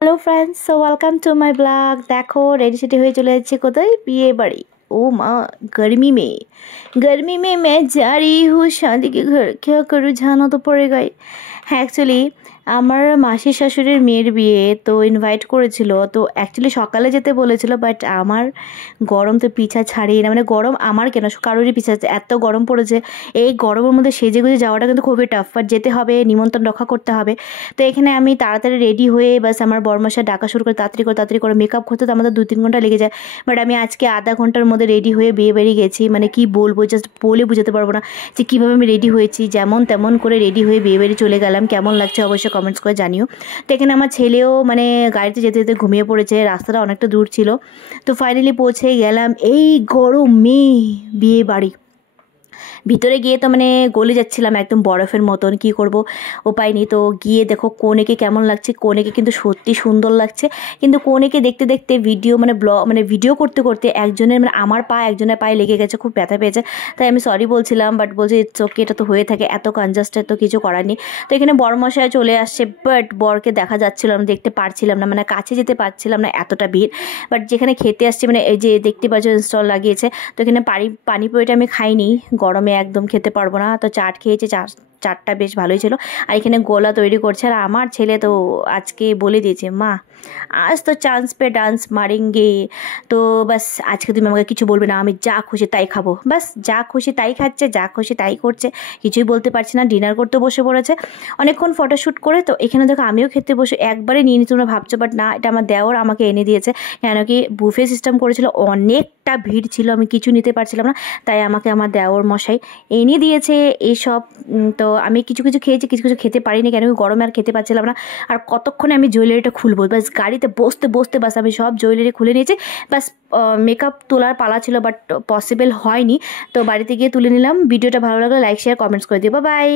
Hello friends, so welcome to my blog. देखो ready सेडी हुए चले जाच्छी कोथाय बिये बाड़ी। ओ माँ, गर्मी में मैं जा रही हूँ शादी के घर। क्या करूँ, जाना तो पड़ेगा ही। एक्चुअली আমার মাসির শাশুড়ির মেয়ের বিয়ে তো ইনভাইট করেছিল, তো অ্যাকচুয়ালি সকালে যেতে বলেছিল, বাট আমার গরম তো পিছা ছাড়িয়ে না, মানে গরম আমার কেন কারোরই পিছা, এত গরম পড়েছে। এই গরমের মধ্যে সেজে গুজে যাওয়াটা কিন্তু খুবই টাফ, বাট যেতে হবে, নিমন্ত্রণ রক্ষা করতে হবে। তো এখানে আমি তাড়াতাড়ি রেডি হয়ে বাস আমার বরমশাই ডাকা শুরু করে তাড়াতাড়ি করে মেকআপ করতে তো আমাদের 2-3 ঘন্টা লেগে যায়। বাট আমি আজকে আধা ঘন্টার মধ্যে রেডি হয়ে বিয়ে বাড়ি গেছি। মানে কি বলবো, জাস্ট বলে বোঝাতে পারবো না যে কীভাবে আমি রেডি হয়েছি। যেমন তেমন করে রেডি হয়ে বিয়ে বাড়ি চলে গেলাম। কেমন লাগছে অবশ্যই কমেন্টস করে জানিও। তো এখানে আমার ছেলেও মানে গাড়িতে যেতে যেতে ঘুমিয়ে পড়েছে, রাস্তাটা অনেকটা দূর ছিল। তো ফাইনালি পৌঁছে গেলাম এই গরমে বিয়ে বাড়ি। ভিতরে গিয়ে তো মানে গলে যাচ্ছিলাম একদম বরফের মতন। কি করব, উপায় নেই। তো গিয়ে দেখো কনেকে কেমন লাগছে। কনেকে কিন্তু সত্যি সুন্দর লাগছে, কিন্তু কনেকে দেখতে দেখতে ভিডিও মানে ভিডিও করতে করতে একজনের মানে আমার একজনের পায়ে লেগে গেছে, খুব ব্যথা পেয়েছে। তাই আমি সরি বলছিলাম, বাট বলছে ইটস ওকে, এটা তো হয়ে থাকে, এত কনজাস্টেড তো কিছু করার নেই। তো এখানে বরমশাই চলে আসছে, বাট বরকে দেখা যাচ্ছিল না, দেখতে পারছিলাম না, মানে কাছে যেতে পারছিলাম না, এতটা ভিড়। বাট যেখানে খেতে আসছি, মানে এই যে দেখতে পাচ্ছ স্টল লাগিয়েছে, তো এখানে পানিপুরিটা আমি খাইনি, গরমে একদম খেতে পারবো না। তো চাট খেয়েছি, চাটটা বেশ ভালোই ছিল। আর এখানে গোলা তৈরি করছে। আর আমার ছেলে তো আজকে বলে দিয়েছে, মা আজ তো চান্স পে ডান্স মারেঙ্গে, তো বাস আজকে তুমি আমাকে কিছু বলবে না, আমি যা খুশি তাই খাবো। বাস যা খুশি তাই খাচ্ছে, যা খুশি তাই করছে, কিছুই বলতে পারছে না। ডিনার করতে বসে পড়েছে অনেকক্ষণ ফটোশ্যুট করে। তো এখানে দেখো আমিও খেতে বসে একবারে নিয়ে নি, তোমরা ভাবছো, বাট না, এটা আমার দেওর আমাকে এনে দিয়েছে। কেন কি বুফে সিস্টেম করেছিল, অনেকটা ভিড় ছিল, আমি কিছু নিতে পারছিলাম না, তাই আমাকে আমার দেওর মশাই এনে দিয়েছে এইসব। তো আমি কিছু কিছু খেয়েছি, কিছু কিছু খেতে পারিনি, কেন কি গরমে আর খেতে পারছিলাম না। আর কতক্ষণে আমি জুয়েলারিটা খুলবো, বাস গাড়িতে বসতে বসতে বাস আমি সব জুয়েলারি খুলে নিয়েছি। বাস মেকআপ তোলার পালা ছিল, বাট পসিবল হয়নি। তো বাড়িতে গিয়ে তুলে নিলাম। ভিডিওটা ভালো লাগলে লাইক শেয়ার কমেন্টস করে দিও। বাই।